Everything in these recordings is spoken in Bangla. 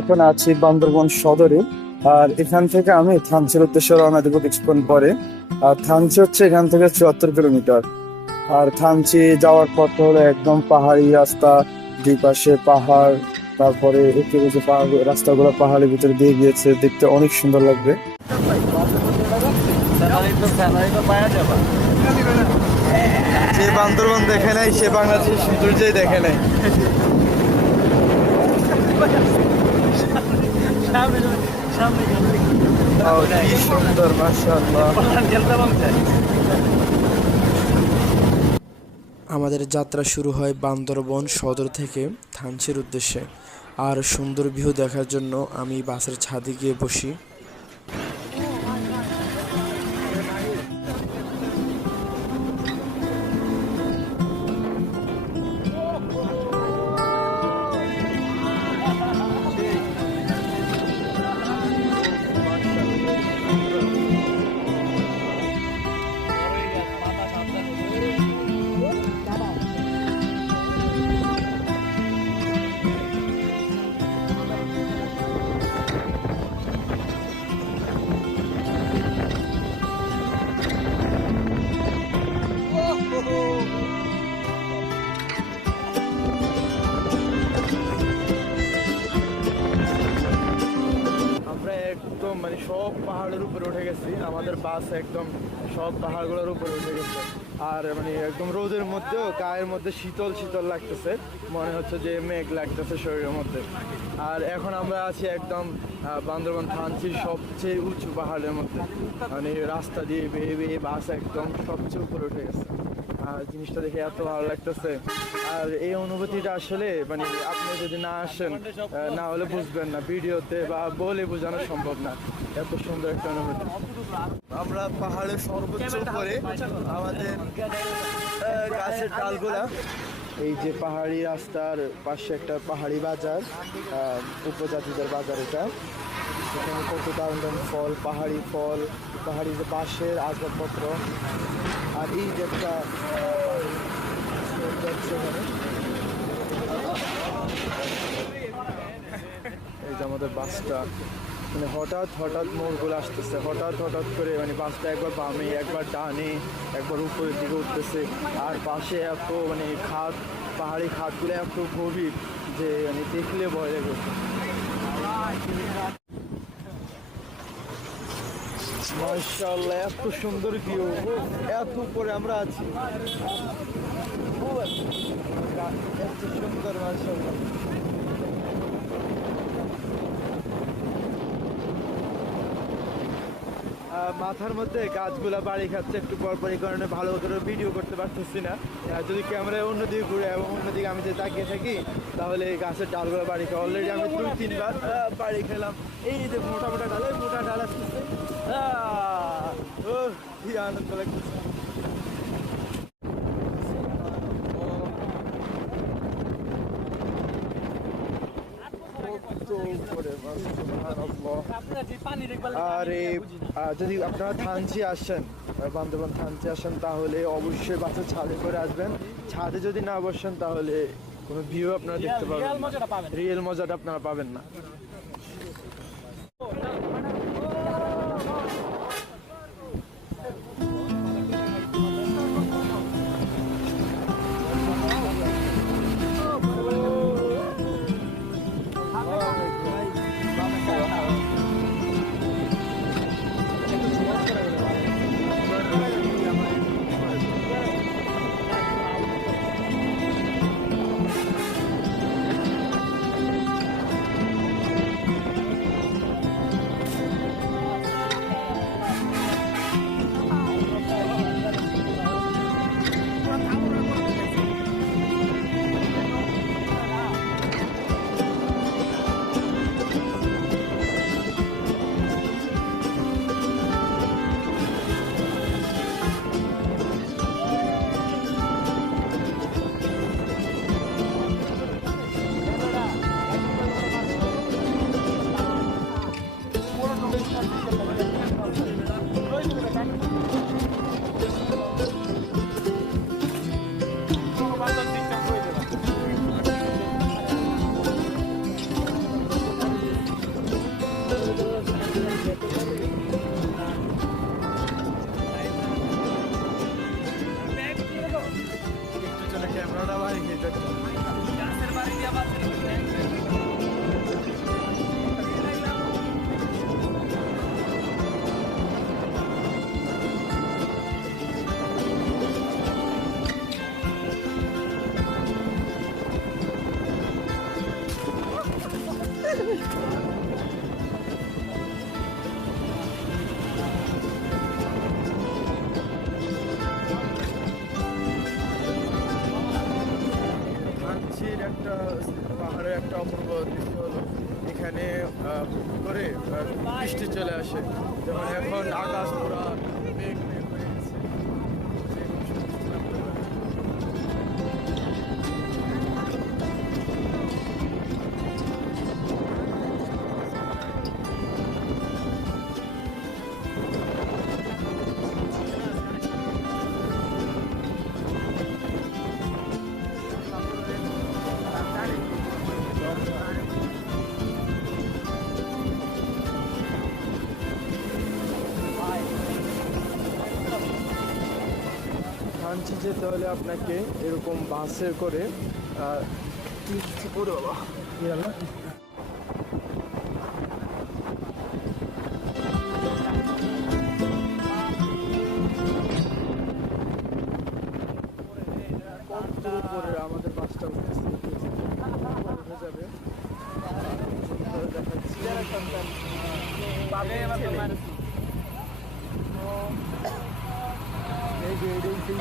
এখন আছি বান্দরবন সদরে। আর এখান থেকে আমি থানচির উদ্দেশ্যে রওনা দেবো কিছুক্ষণ পরে। আর থানচি হচ্ছে এখান থেকে চুয়াত্তর কিলোমিটার। আর থানচি যাওয়ার পথ হলো একদম পাহাড়ি রাস্তা দুই পাশে পাহাড়, তারপরে একটু যে পাহাড়, রাস্তাগুলো পাহাড়ের ভিতরে দিয়ে গিয়েছে, দেখতে অনেক সুন্দর লাগবে। যে বান্দরবন দেখে নাই, সে বাংলাদেশের সৌন্দর্যই দেখে নাই। আমাদের যাত্রা শুরু হয় বান্দরবন সদর থেকে থানচির উদ্দেশ্যে। আর সুন্দর ভিউ দেখার জন্য আমি বাসের ছাদে গিয়ে বসি। গেছি, আমাদের বাস একদম সব পাহাড়গুলোর উপরে উঠে গেছে। আর মানে একদম রোদের মধ্যেও গায়ের মধ্যে শীতল শীতল লাগতেছে, মনে হচ্ছে যে মেঘ লাগতেছে শরীরের মধ্যে। আর এখন আমরা আছি একদম বান্দরবান থানচির সবচেয়ে উঁচু পাহাড়ের মধ্যে। মানে রাস্তা দিয়ে বেয়ে বেয়ে বাস একদম সবচেয়ে উপরে উঠে গেছে। আর জিনিসটা দেখে এত ভালো লাগতেছে। আর এই অনুভূতিটা আসলে মানে আপনি যদি না আসেন না হলে বুঝবেন না, ভিডিওতে বা বলে বোঝানো সম্ভব না। এত সুন্দর একটা অনুভূতি। আমরা পাহাড়ের সর্বোচ্চ উপরে আমাদের গাছের ডালগুলা। এই যে পাহাড়ি রাস্তার পাশে একটা পাহাড়ি বাজার উপজাতিদের বাজার এটা। এখানে কত দারুণ দারুণ ফল, পাহাড়ি ফল, পাহাড়ি যে বাঁশের আসবাবপত্র। আর এই যে একটা। এই যে আমাদের বাসটা। মানে হঠাৎ হঠাৎ মোড়গুলো আসতেছে, হঠাৎ হঠাৎ করে মানে বাসটা একবার বামে, একবার ডানে, একবার উপরের দিকে উঠতেছে। আর পাশে এত মানে খাদ পাহাড়ি খাদগুলো এত গভীর যে মানে দেখলে ভয় লাগে। মার্শাল্লাহ এত সুন্দর ভিউ এত উপরে আমরা আছি। সুন্দর মার্শাল্লাহ মাথার মধ্যে গাছগুলো বাড়ি খাচ্ছে, একটু পর পর এই কারণে ভালো করে ভিডিও করতে পারতেছি না। যদি ক্যামেরায় অন্যদিকে ঘুরে এবং অন্যদিকে আমি যে তাকিয়ে থাকি, তাহলে এই গাছের ডালগুলো বাড়ি খাই অলরেডি আমি দুই, তিনবার বাড়ি খেলাম। এই যে মোটা মোটা ডালে মোটা ডাল আসতেছে। কি আনন্দ লাগতেছে কত উপরে, সুবহানাল্লাহ। আর যদি আপনারা থানচি আসেন বান্দরবান থানচি আসেন তাহলে অবশ্যই বাসে ছাদে করে আসবেন। ছাদে যদি না বসেন তাহলে কোনো ভিউ আপনারা দেখতে পাবেন রিয়েল মজাটা আপনারা পাবেন না। করে বৃষ্টি চলে আসে। যেমন এখন আকাশ পুরা মেঘ থানচি যেতে হলে আপনাকে এরকম বাসে করে করে বাবা? আমাদের বাসটা উঠতেছে? উঠে যাবে। দেখাচ্ছি এই যে, এই যে, এই যে।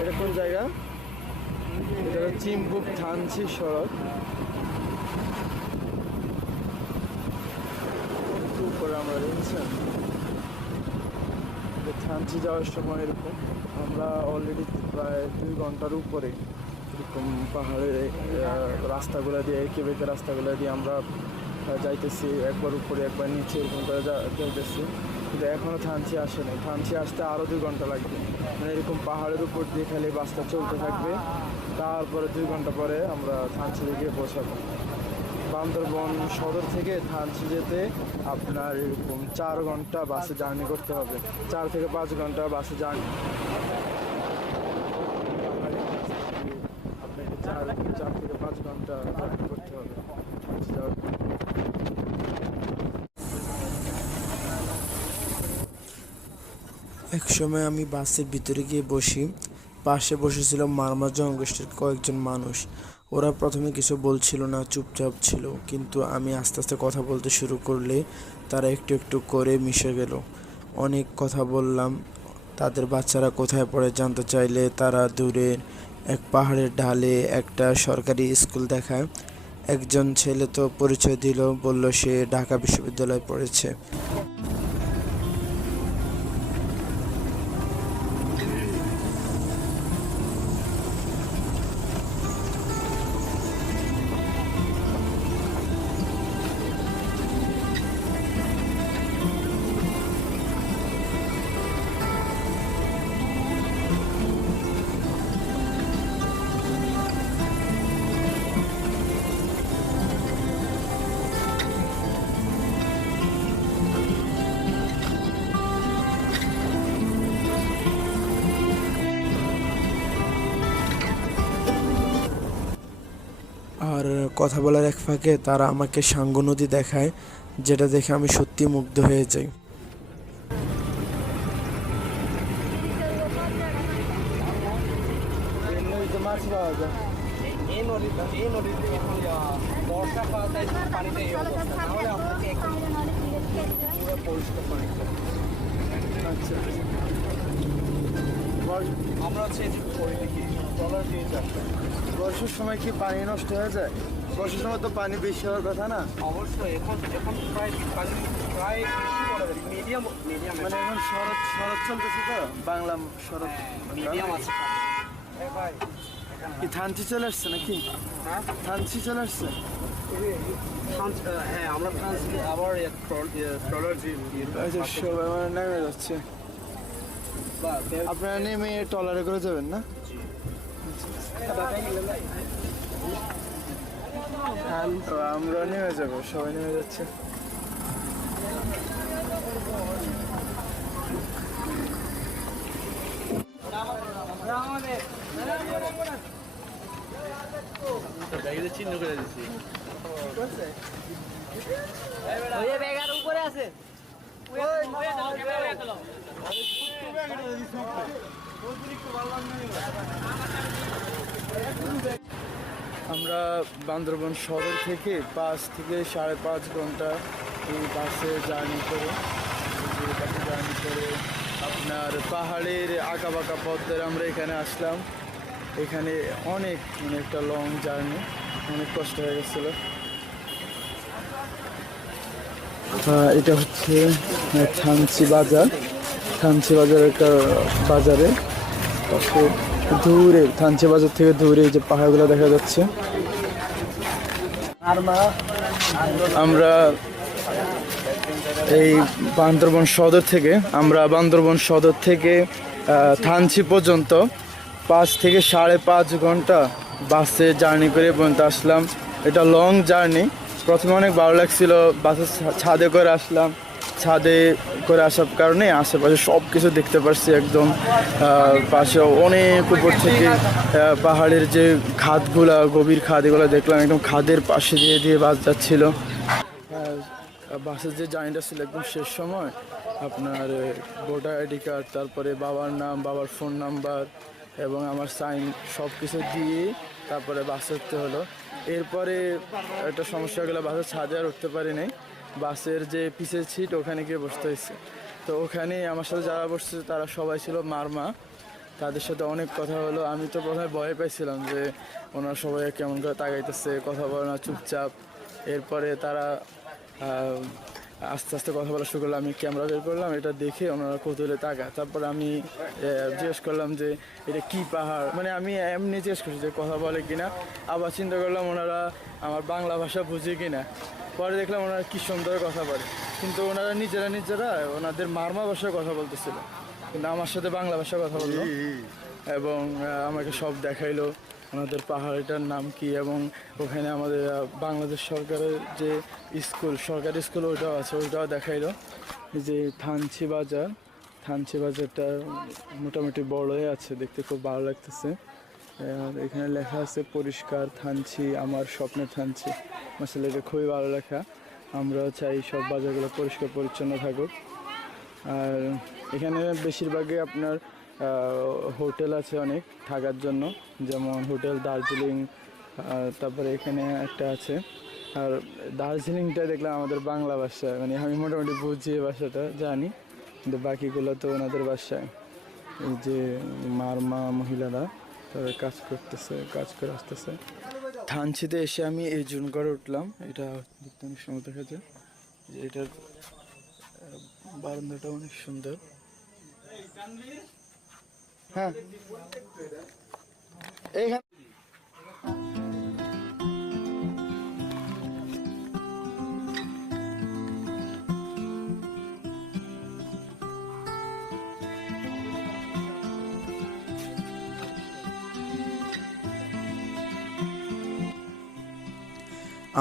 এটা কোন জায়গা? এটা চিমবুক থানচি সড়ক। উপরে আমরা দেখছেন থানচি যাওয়ার সময় এরকম। আমরা অলরেডি প্রায় দুই ঘণ্টার উপরে এরকম পাহাড়ের রাস্তাগুলো দিয়ে এঁকে বেঁকে রাস্তাগুলো দিয়ে আমরা যাইতেছি। একবার উপরে, একবার নিচে এরকম করে যাইতেছি। কিন্তু এখনও থানচি আসে নাই থানচি আসতে আরও দুই ঘণ্টা লাগবে। মানে এরকম পাহাড়ের উপর দিয়ে খালি বাসটা চলতে থাকবে। তারপরে দুই ঘণ্টা পরে আমরা থানচি গিয়ে পৌঁছাবো। বান্দরবন সদর থেকে থানচি যেতে আপনার এরকম চার ঘণ্টা বাসে জার্নি করতে হবে। চার থেকে পাঁচ ঘণ্টা বাসে জার্নি। চার থেকে পাঁচ ঘণ্টা জার্নি করতে হবে থানচি যাওয়ার জন্য। এক সময় আমি বাসের ভিতরে গিয়ে বসি। পাশে বসেছিল মারমা জনগোষ্ঠীর কয়েকজন মানুষ। ওরা প্রথমে কিছু বলছিল না, চুপচাপ ছিল। কিন্তু আমি আস্তে আস্তে কথা বলতে শুরু করলে তারা একটু একটু করে মিশে গেল। অনেক কথা বললাম। তাদের বাচ্চারা কোথায় পড়ে জানতে চাইলে তারা দূরে এক পাহাড়ের ঢালে একটা সরকারি স্কুল দেখায়। একজন ছেলে তো পরিচয় দিল, বলল সে ঢাকা বিশ্ববিদ্যালয়ে পড়েছে। কথা বলার এক ফাঁকে তারা আমাকে সাঙ্গু নদী দেখায় যেটা দেখে আমি সত্যি মুগ্ধ হয়ে যাই। আচ্ছা। আমরা হচ্ছে এই যে করি দেখি ট্রলার দিয়ে বর্ষার সময় কি পানি নষ্ট হয়ে যায়? বর্ষার সময় তো পানি বেশি হওয়ার কথা না। অবশ্যই এখন এখন প্রায় পানি প্রায় মিডিয়াম মিডিয়াম মানে এখন শরৎ শরৎ চলতেছে তো বাংলা শরৎ। মিডিয়াম আছে। ভাই কি থানচি চলে আসছে নাকি? হ্যাঁ? থানচি চলে আসছে? হ্যাঁ আমরা ফ্রান্স আবার ট্রলার সবাই নেমে যাচ্ছে। আপনারা নেমে টলারে করে যাবেন না? তো আমরা নেমে যাব সবাই নেমে যাচ্ছে। চিহ্ন করে দিচ্ছি। আমরা বান্দরবন সদর থেকে পাঁচ থেকে সাড়ে পাঁচ ঘণ্টা এই বাসে জার্নি করে বাসে জার্নি করে আপনার পাহাড়ের আঁকা বাঁকা পথ ধরে আমরা এখানে আসলাম। এখানে অনেক মানে একটা লং জার্নি অনেক কষ্ট হয়ে গেছিল। এটা হচ্ছে থানচি বাজার। থানচি বাজার একটা বাজারে। দূরে, থানচি বাজার থেকে দূরে যে পাহাড়গুলো দেখা যাচ্ছে। আমরা এই বান্দরবন সদর থেকে, আমরা বান্দরবন সদর থেকে থানচি পর্যন্ত পাঁচ থেকে সাড়ে পাঁচ ঘণ্টা বাসে জার্নি করে পর্যন্ত আসলাম। এটা লং জার্নি। প্রথমে অনেক ভালো লাগছিল, বাসের ছাদে করে আসলাম। ছাদে করে আসার কারণে আশেপাশে সব কিছু দেখতে পারছি একদম। পাশে অনেক উপর থেকে পাহাড়ের যে খাদগুলা, গভীর খাদ, এগুলো দেখলাম, একদম খাদের পাশে দিয়ে দিয়ে বাস যাচ্ছিল। বাসের যে জার্নিটা ছিল একদম শেষ সময়, আপনার ভোটার আইডি কার্ড তারপরে বাবার নাম, বাবার ফোন নাম্বার এবং আমার সাইন সব কিছু দিয়ে তারপরে বাসে উঠতে হলো। এরপরে একটা সমস্যা গেলো বাসের ছাদে আর উঠতে পারি নাই। বাসের যে পিসের সিট ওখানে গিয়ে বসতে হয়েছে। তো ওখানে আমার সাথে যারা বসছে, তারা সবাই ছিল মার মা তাদের সাথে অনেক কথা হলো। আমি তো প্রথমে ভয় পাইছিলাম যে, ওনারা সবাই কেমন করে তাকাইতেছে, কথা বলে না, চুপচাপ। এরপরে তারা আস্তে আস্তে কথা বলা শুরু করলাম আমি ক্যামেরা বের করলাম এটা দেখে ওনারা কৌতূহলে তাকা তারপর আমি জিজ্ঞেস করলাম যে এটা কি পাহাড়? মানে আমি এমনি জিজ্ঞেস করছি যে কথা বলে কিনা আবার চিন্তা করলাম ওনারা আমার বাংলা ভাষা বুঝে কিনা পরে দেখলাম ওনারা কি সুন্দর কথা বলে। কিন্তু ওনারা নিজেরা নিজেরা ওনাদের মারমা ভাষায় কথা বলতেছিল। কিন্তু আমার সাথে বাংলা ভাষায় কথা বলল। এবং আমাকে সব দেখাইলো। ওনাদের পাহাড়টার নাম কি এবং ওখানে আমাদের বাংলাদেশ সরকারের যে স্কুল, সরকারি স্কুল ওইটাও আছে, ওইটাও দেখাইলো। যে থানচি বাজার, থানচি বাজারটা মোটামুটি বড়ই আছে, দেখতে খুব ভালো লাগতেছে। আর এখানে লেখা আছে, পরিষ্কার থানছি আমার স্বপ্নের থানছি আসলে এটা খুবই ভালো লেখা। আমরা চাই সব বাজারগুলো পরিষ্কার পরিচ্ছন্ন থাকুক। আর এখানে বেশিরভাগই আপনার হোটেল আছে অনেক থাকার জন্য। যেমন হোটেল দার্জিলিং তারপরে এখানে একটা আছে। আর দার্জিলিংটা দেখলাম আমাদের বাংলা ভাষায়। মানে আমি মোটামুটি বুঝি এই ভাষাটা, জানি। কিন্তু বাকিগুলো তো ওনাদের ভাষায়। এই যে মারমা মহিলারা, তারা কাজ করতেছে, কাজ করে আসতেছে। থানচিতে এসে আমি এই জুন করে উঠলাম। এটা দেখতে অনেক সুন্দর দেখা যায় যে এটার বারান্দাটা অনেক সুন্দর। হ্যাঁ। এইখানে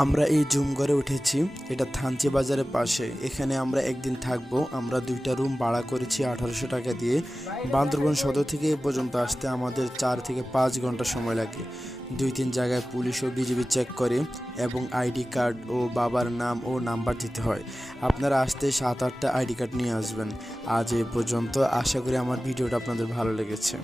আমরা এই জুম ঘরে উঠেছি, এটা থানচি বাজারের পাশে। এখানে আমরা একদিন থাকব, আমরা দুইটা রুম ভাড়া করেছি আঠারোশো টাকা দিয়ে। বান্দরবন সদর থেকে এ পর্যন্ত আসতে আমাদের চার থেকে পাঁচ ঘণ্টা সময় লাগে। দুই তিন জায়গায় পুলিশ ও বিজিবি চেক করে এবং আইডি কার্ড ও বাবার নাম ও নাম্বার দিতে হয়। আপনারা আসতে সাত আটটা আইডি কার্ড নিয়ে আসবেন। আজ এ পর্যন্ত আশা করি আমার ভিডিওটা আপনাদের ভালো লেগেছে।